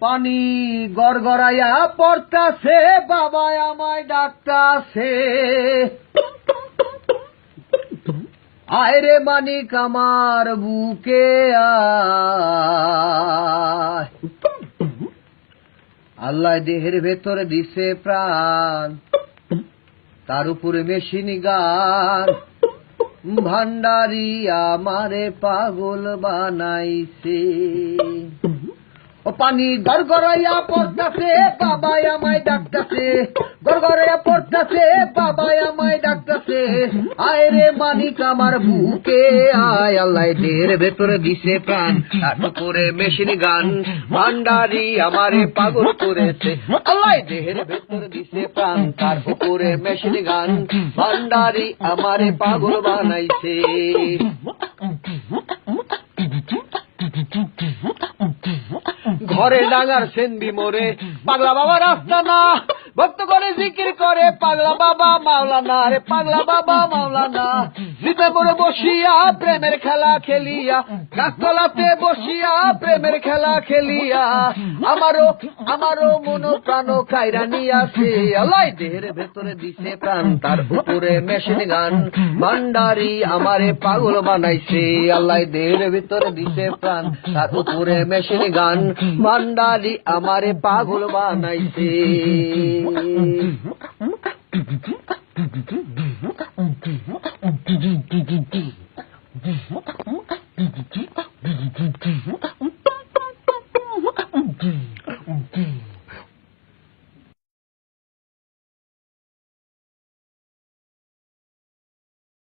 পানি গড়গড়াইয়া পড়তাছে বাবা আমায় ডাকতাছে। আয় রে মানিক আমার বুকে আল্লাহ দেহের ভেতরে দিছে প্রাণ, তার উপরে মেশিন গান। ভান্ডারি আমারে পাগল বানাইছে। ও পানি গড়গড়াইয়া পড়তাছে বাবা আমায় ডাকতাছে। গড়গড়াইয়া পড়তাছে বাবা আমায় ডাকতাছে। আয় রে মানিক আমার বুকে, আয় আল্লাহ দের ভেতরে দিছে প্রাণ। উপরে মেশিন গান, ভান্ডারি আমারে পাগল করেছে। আল্লাহ দেহের ভেতরে দিছে প্রাণ তার উপরে মেশিন গান, ভান্ডারি আমারে পাগল বানাইছে। ঘরে ডাঙার সেন্দি মোরে। পাগলা বাবা রাস্তা না। ভক্ত করে জিকির করে পাগলা বাবা মাওলানা, রে পাগলা বাবা মাওলানা। জিতে মোরে বসিয়া প্রেমের খেলা খেলিয়া, গাছতলাতে বসিয়া প্রেমের খেলা খেলিয়া। আমারও আমারও মন প্রাণ কাইরা নিয়াছে আল্লাহ দেহের ভেতরে দিছে প্রাণ, তার উপরে মেশিন গান। ভান্ডারি আমারে পাগল বানাইছে আল্লাহ দেহের ভিতরে দিছে প্রাণ, তার উপরে মেশিন গান। ভান্ডারি আমারে পাগল বানাইছে। Mm-hmm.